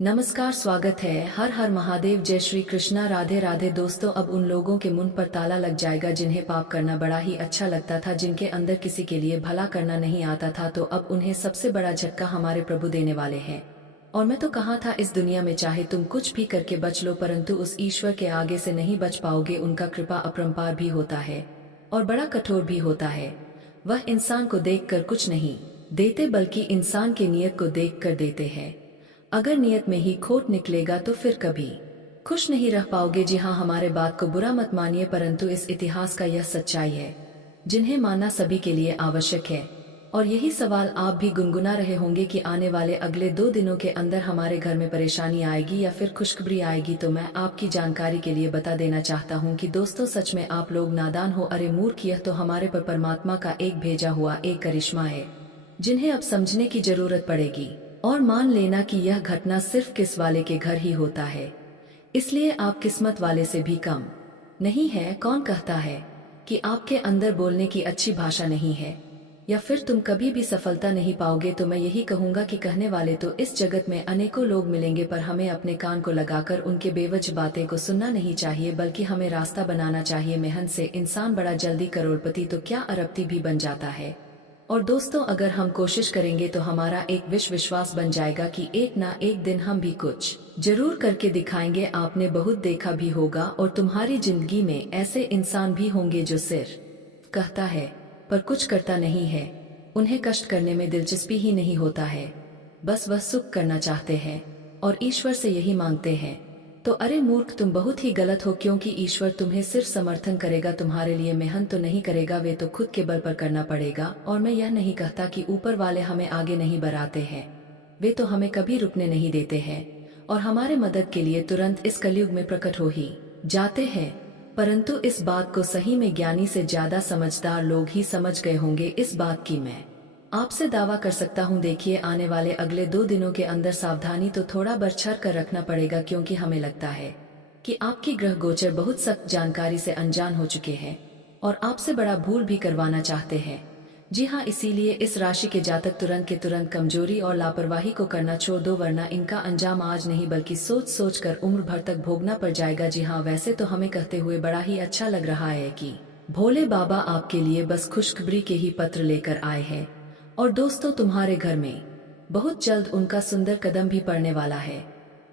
नमस्कार, स्वागत है। हर हर महादेव, जय श्री कृष्णा, राधे राधे। दोस्तों, अब उन लोगों के मुंह पर ताला लग जाएगा जिन्हें पाप करना बड़ा ही अच्छा लगता था, जिनके अंदर किसी के लिए भला करना नहीं आता था, तो अब उन्हें सबसे बड़ा झटका हमारे प्रभु देने वाले हैं। और मैं तो कहा था, इस दुनिया में चाहे तुम कुछ भी करके बच लो, परंतु उस ईश्वर के आगे से नहीं बच पाओगे। उनका कृपा अपरंपार भी होता है और बड़ा कठोर भी होता है। वह इंसान को देखकर कुछ नहीं देते, बल्कि इंसान की नीयत को देखकर देते हैं। अगर नियत में ही खोट निकलेगा तो फिर कभी खुश नहीं रह पाओगे। जी हाँ, हमारे बात को बुरा मत मानिए, परंतु इस इतिहास का यह सच्चाई है जिन्हें मानना सभी के लिए आवश्यक है। और यही सवाल आप भी गुनगुना रहे होंगे कि आने वाले अगले 2 दिनों के अंदर हमारे घर में परेशानी आएगी या फिर खुशखबरी आएगी। तो मैं आपकी जानकारी के लिए बता देना चाहता हूँ कि दोस्तों, सच में आप लोग नादान हो। अरे मूर्ख, यह तो हमारे पर परमात्मा का एक भेजा हुआ एक करिश्मा है जिन्हें अब समझने की जरूरत पड़ेगी। और मान लेना कि यह घटना सिर्फ किस वाले के घर ही होता है, इसलिए आप किस्मत वाले से भी कम नहीं है। कौन कहता है कि आपके अंदर बोलने की अच्छी भाषा नहीं है या फिर तुम कभी भी सफलता नहीं पाओगे? तो मैं यही कहूंगा कि कहने वाले तो इस जगत में अनेकों लोग मिलेंगे, पर हमें अपने कान को लगाकर उनके बेवजह बातें को सुनना नहीं चाहिए, बल्कि हमें रास्ता बनाना चाहिए। मेहनत से इंसान बड़ा जल्दी करोड़पति तो क्या अरबपति भी बन जाता है। और दोस्तों, अगर हम कोशिश करेंगे तो हमारा एक विश्वास बन जाएगा कि एक ना एक दिन हम भी कुछ जरूर करके दिखाएंगे। आपने बहुत देखा भी होगा और तुम्हारी जिंदगी में ऐसे इंसान भी होंगे जो सिर्फ कहता है पर कुछ करता नहीं है। उन्हें कष्ट करने में दिलचस्पी ही नहीं होता है, बस वह सुख करना चाहते हैं और ईश्वर से यही मांगते हैं। तो अरे मूर्ख, तुम बहुत ही गलत हो, क्योंकि ईश्वर तुम्हें सिर्फ समर्थन करेगा, तुम्हारे लिए मेहनत तो नहीं करेगा। वे तो खुद के बल पर करना पड़ेगा। और मैं यह नहीं कहता कि ऊपर वाले हमें आगे नहीं बढ़ाते हैं, वे तो हमें कभी रुकने नहीं देते हैं और हमारे मदद के लिए तुरंत इस कलयुग में प्रकट हो ही जाते हैं। परंतु इस बात को सही में ज्ञानी से ज्यादा समझदार लोग ही समझ गए होंगे। इस बात की मैं आपसे दावा कर सकता हूँ। देखिए, आने वाले अगले 2 दिनों के अंदर सावधानी तो थोड़ा बरछर कर रखना पड़ेगा, क्योंकि हमें लगता है कि आपकी ग्रह गोचर बहुत सख्त जानकारी से अनजान हो चुके हैं और आपसे बड़ा भूल भी करवाना चाहते हैं। जी हाँ, इसीलिए इस राशि के जातक तुरंत के तुरंत कमजोरी और लापरवाही को करना छोड़ दो, वरना इनका अंजाम आज नहीं बल्कि सोच सोच कर उम्र भर तक भोगना पड़ जाएगा। जी हाँ, वैसे तो हमें कहते हुए बड़ा ही अच्छा लग रहा है कि भोले बाबा आपके लिए बस खुशखबरी के ही पत्र लेकर आए हैं। और दोस्तों, तुम्हारे घर में बहुत जल्द उनका सुंदर कदम भी पड़ने वाला है।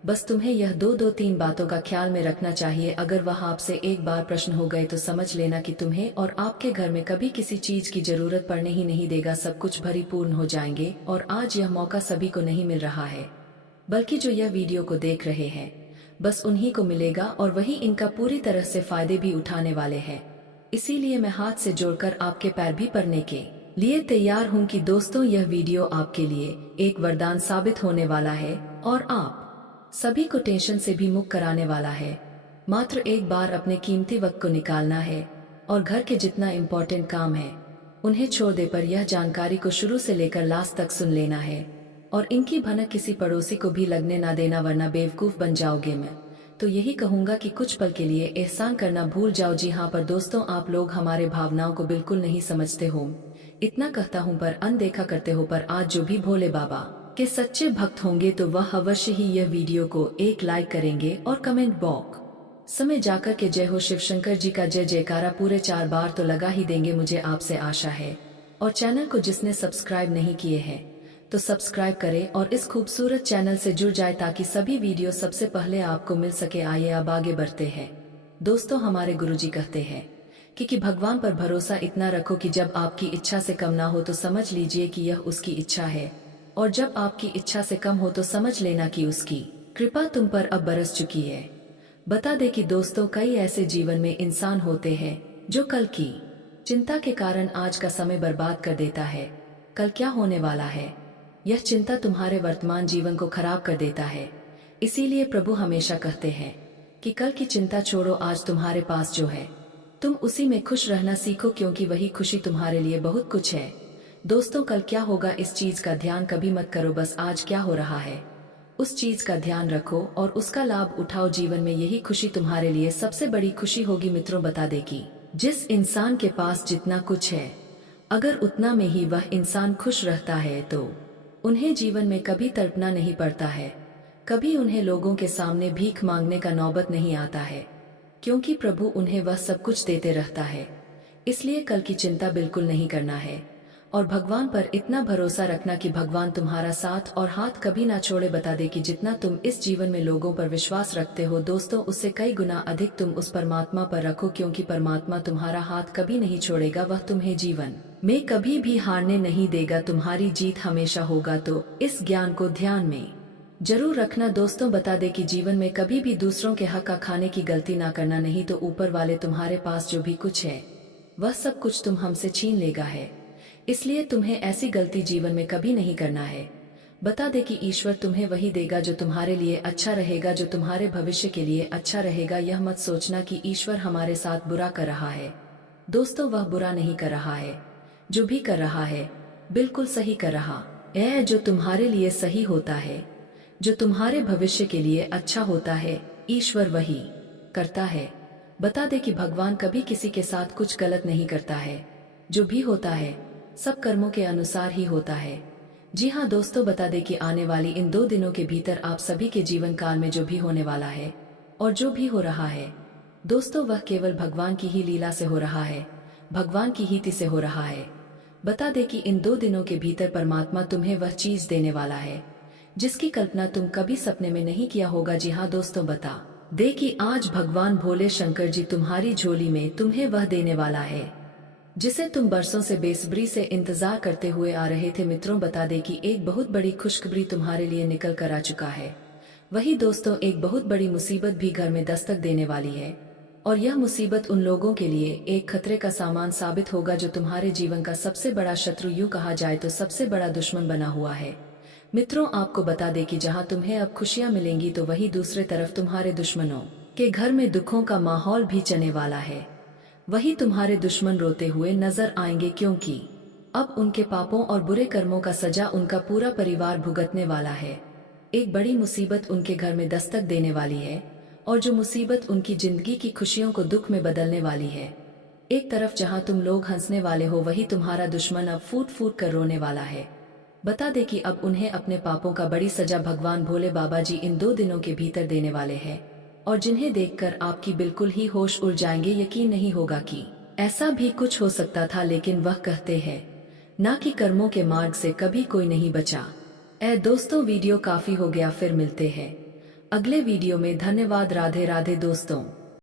बस तुम्हें यह दो तीन बातों का ख्याल में रखना चाहिए। अगर वह आपसे एक बार प्रश्न हो गए तो समझ लेना कि तुम्हें और आपके घर में कभी किसी चीज की जरूरत पड़ने ही नहीं देगा। सब कुछ भरीपूर्ण हो जाएंगे और आज यह मौका सभी को नहीं मिल रहा है, बल्कि जो यह वीडियो को देख रहे हैं बस उन्हीं को मिलेगा और वही इनका पूरी तरह से फायदे भी उठाने वाले हैं। इसीलिए मैं हाथ से जोड़कर आपके पैर भी पड़ने के लिए तैयार हूं कि दोस्तों, यह वीडियो आपके लिए एक वरदान साबित होने वाला है और आप सभी को टेंशन से भी मुक्त कराने वाला है। मात्र एक बार अपने कीमती वक्त को निकालना है और घर के जितना इम्पोर्टेंट काम है उन्हें छोड़ दे पर यह जानकारी को शुरू से लेकर लास्ट तक सुन लेना है और इनकी भनक किसी पड़ोसी को भी लगने ना देना, वरना बेवकूफ बन जाओगे। मैं तो यही कहूंगा कि कुछ पल के लिए एहसान करना भूल जाओ। जी हाँ, पर दोस्तों, आप लोग हमारे भावनाओं को बिल्कुल नहीं समझते हो। इतना कहता हूँ पर अनदेखा करते हो। पर आज जो भी भोले बाबा के सच्चे भक्त होंगे तो वह अवश्य ही यह वीडियो को एक लाइक करेंगे और कमेंट बॉक्स समय जाकर के जय हो शिव शंकर जी का जय जयकारा पूरे 4 बार तो लगा ही देंगे, मुझे आपसे आशा है। और चैनल को जिसने सब्सक्राइब नहीं किए हैं तो सब्सक्राइब करें और इस खूबसूरत चैनल से जुड़ जाए ताकि सभी वीडियो सबसे पहले आपको मिल सके। आइए अब आगे बढ़ते हैं। दोस्तों, हमारे गुरुजी कहते हैं कि भगवान पर भरोसा इतना रखो कि जब आपकी इच्छा से कम ना हो तो समझ लीजिए कि यह उसकी इच्छा है, और जब आपकी इच्छा से कम हो तो समझ लेना कि उसकी कृपा तुम पर अब बरस चुकी है। बता दे कि दोस्तों, कई ऐसे जीवन में इंसान होते हैं जो कल की चिंता के कारण आज का समय बर्बाद कर देता है। कल क्या होने वाला है, यह चिंता तुम्हारे वर्तमान जीवन को खराब कर देता है। इसीलिए प्रभु हमेशा कहते हैं कि कल की चिंता छोड़ो, आज तुम्हारे पास जो है तुम उसी में खुश रहना सीखो, क्योंकि वही खुशी तुम्हारे लिए बहुत कुछ है। दोस्तों, कल क्या होगा इस चीज का ध्यान कभी मत करो, बस आज क्या हो रहा है उस चीज का ध्यान रखो और उसका लाभ उठाओ। जीवन में यही खुशी तुम्हारे लिए सबसे बड़ी खुशी होगी। मित्रों, बता दे कि जिस इंसान के पास जितना कुछ है, अगर उतना में ही वह इंसान खुश रहता है तो उन्हें जीवन में कभी तड़पना नहीं पड़ता है। कभी उन्हें लोगों के सामने भीख मांगने का नौबत नहीं आता है, क्योंकि प्रभु उन्हें वह सब कुछ देते रहता है। इसलिए कल की चिंता बिल्कुल नहीं करना है और भगवान पर इतना भरोसा रखना कि भगवान तुम्हारा साथ और हाथ कभी ना छोड़े। बता दे कि जितना तुम इस जीवन में लोगों पर विश्वास रखते हो दोस्तों, उससे कई गुना अधिक तुम उस परमात्मा पर रखो, क्योंकि परमात्मा तुम्हारा हाथ कभी नहीं छोड़ेगा। वह तुम्हें जीवन में कभी भी हारने नहीं देगा, तुम्हारी जीत हमेशा होगा। तो इस ज्ञान को ध्यान में जरूर रखना दोस्तों। बता दे कि जीवन में कभी भी दूसरों के हक का खाने की गलती ना करना, नहीं तो ऊपर वाले तुम्हारे पास जो भी कुछ है वह सब कुछ तुम हमसे छीन लेगा है। इसलिए तुम्हें ऐसी गलती जीवन में कभी नहीं करना है। बता दे कि ईश्वर तुम्हें वही देगा जो तुम्हारे लिए अच्छा रहेगा, जो तुम्हारे भविष्य के लिए अच्छा रहेगा। यह मत सोचना कि ईश्वर हमारे साथ बुरा कर रहा है दोस्तों, वह बुरा नहीं कर रहा है। जो भी कर रहा है बिल्कुल सही कर रहा है। जो तुम्हारे लिए सही होता है, जो तुम्हारे भविष्य के लिए अच्छा होता है, ईश्वर वही करता है। बता दे कि भगवान कभी किसी के साथ कुछ गलत नहीं करता है। जो भी होता है सब कर्मों के अनुसार ही होता है। जी हाँ दोस्तों, बता दे कि आने वाली इन 2 दिनों के भीतर आप सभी के जीवन काल में जो भी होने वाला है और जो भी हो रहा है दोस्तों, वह केवल भगवान की ही लीला से हो रहा है, भगवान की ही ती से हो रहा है। बता दे कि इन 2 दिनों के भीतर परमात्मा तुम्हें वह चीज देने वाला है जिसकी कल्पना तुम कभी सपने में नहीं किया होगा। जी हाँ दोस्तों, बता दे कि आज भगवान भोले शंकर जी तुम्हारी झोली में तुम्हें वह देने वाला है जिसे तुम बरसों से बेसब्री से इंतजार करते हुए आ रहे थे। मित्रों, बता दे कि एक बहुत बड़ी खुशखबरी तुम्हारे लिए निकल कर आ चुका है। वही दोस्तों, एक बहुत बड़ी मुसीबत भी घर में दस्तक देने वाली है और यह मुसीबत उन लोगों के लिए एक खतरे का सामान साबित होगा जो तुम्हारे जीवन का सबसे बड़ा शत्रु, यूं कहा जाए तो सबसे बड़ा दुश्मन बना हुआ है। मित्रों, आपको बता दे कि जहां तुम्हें अब खुशियां मिलेंगी तो वही दूसरे तरफ तुम्हारे दुश्मनों के घर में दुखों का माहौल भी चलने वाला है। वही तुम्हारे दुश्मन रोते हुए नजर आएंगे, क्योंकि अब उनके पापों और बुरे कर्मों का सजा उनका पूरा परिवार भुगतने वाला है। एक बड़ी मुसीबत उनके घर में दस्तक देने वाली है और जो मुसीबत उनकी जिंदगी की खुशियों को दुख में बदलने वाली है। एक तरफ जहां तुम लोग हंसने वाले हो, वही तुम्हारा दुश्मन अब फूट फूट कर रोने वाला है। बता दे कि अब उन्हें अपने पापों का बड़ी सजा भगवान भोले बाबा जी इन 2 दिनों के भीतर देने वाले हैं और जिन्हें देखकर आपकी बिल्कुल ही होश उड़ जाएंगे। यकीन नहीं होगा कि ऐसा भी कुछ हो सकता था, लेकिन वह कहते हैं ना कि कर्मों के मार्ग से कभी कोई नहीं बचा। दोस्तों, वीडियो काफी हो गया, फिर मिलते हैं अगले वीडियो में। धन्यवाद। राधे राधे दोस्तों।